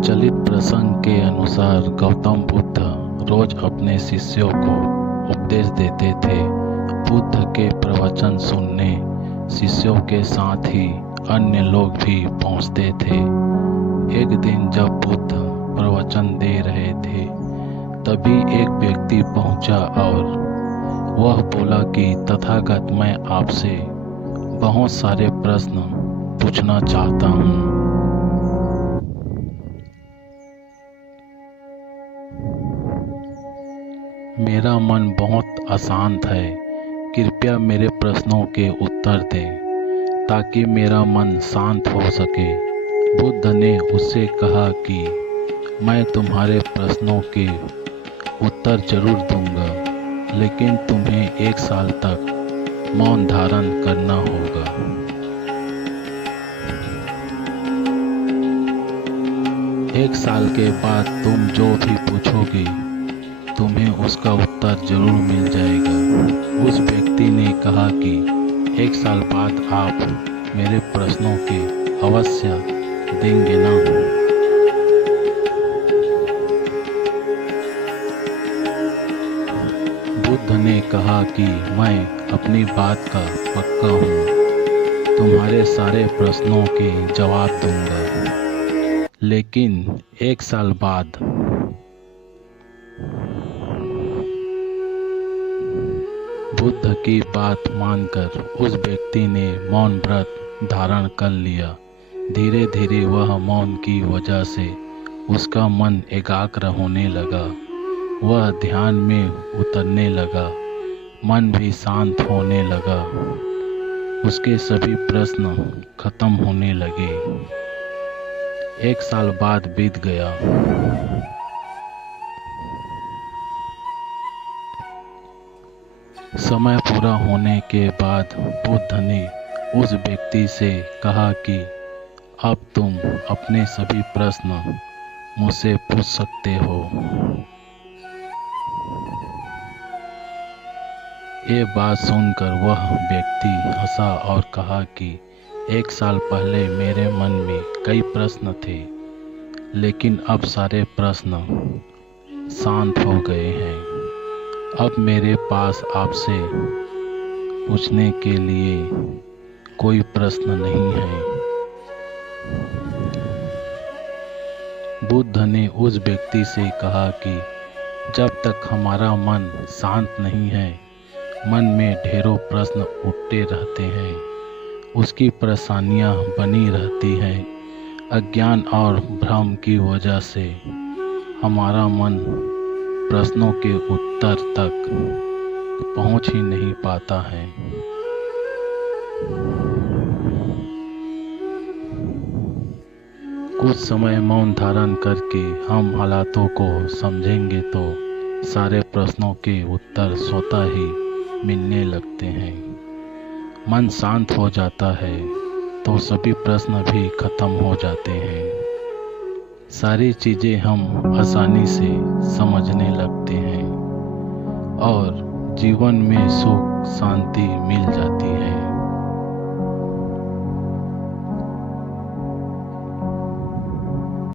प्रचलित प्रसंग के अनुसार गौतम बुद्ध रोज अपने शिष्यों को उपदेश देते थे। बुद्ध के प्रवचन सुनने शिष्यों के साथ ही अन्य लोग भी पहुंचते थे। एक दिन जब बुद्ध प्रवचन दे रहे थे, तभी एक व्यक्ति पहुंचा और वह बोला कि तथागत, मैं आपसे बहुत सारे प्रश्न पूछना चाहता हूँ। मेरा मन बहुत अशांत है, कृपया मेरे प्रश्नों के उत्तर दें ताकि मेरा मन शांत हो सके। बुद्ध ने उससे कहा कि मैं तुम्हारे प्रश्नों के उत्तर जरूर दूंगा, लेकिन तुम्हें 1 साल तक मौन धारण करना होगा। 1 साल के बाद तुम जो भी पूछोगे, तुम्हें उसका उत्तर जरूर मिल जाएगा। उस व्यक्ति ने कहा कि 1 साल बाद आप मेरे प्रश्नों के अवश्य देंगे ना? बुद्ध ने कहा कि मैं अपनी बात का पक्का हूँ, तुम्हारे सारे प्रश्नों के जवाब दूंगा, लेकिन 1 साल बाद। बुद्ध की बात मानकर उस व्यक्ति ने मौन व्रत धारण कर लिया। धीरे धीरे वह मौन की वजह से उसका मन एकाग्र होने लगा। वह ध्यान में उतरने लगा, मन भी शांत होने लगा। उसके सभी प्रश्न खत्म होने लगे। 1 साल बाद बीत गया। समय पूरा होने के बाद बुद्ध ने उस व्यक्ति से कहा कि अब तुम अपने सभी प्रश्न मुझसे पूछ सकते हो। ये बात सुनकर वह व्यक्ति हंसा और कहा कि 1 साल पहले मेरे मन में कई प्रश्न थे, लेकिन अब सारे प्रश्न शांत हो गए हैं। अब मेरे पास आपसे पूछने के लिए कोई प्रश्न नहीं है। बुद्ध ने उस व्यक्ति से कहा कि जब तक हमारा मन शांत नहीं है, मन में ढेरों प्रश्न उठते रहते हैं, उसकी परेशानियां बनी रहती हैं। अज्ञान और भ्रम की वजह से हमारा मन प्रश्नों के उत्तर तक पहुंच ही नहीं पाता है। कुछ समय मौन धारण करके हम हालातों को समझेंगे तो सारे प्रश्नों के उत्तर स्वतः ही मिलने लगते हैं। मन शांत हो जाता है तो सभी प्रश्न भी खत्म हो जाते हैं। सारी चीज़ें हम आसानी से समझने लगते हैं और जीवन में सुख शांति मिल जाती है।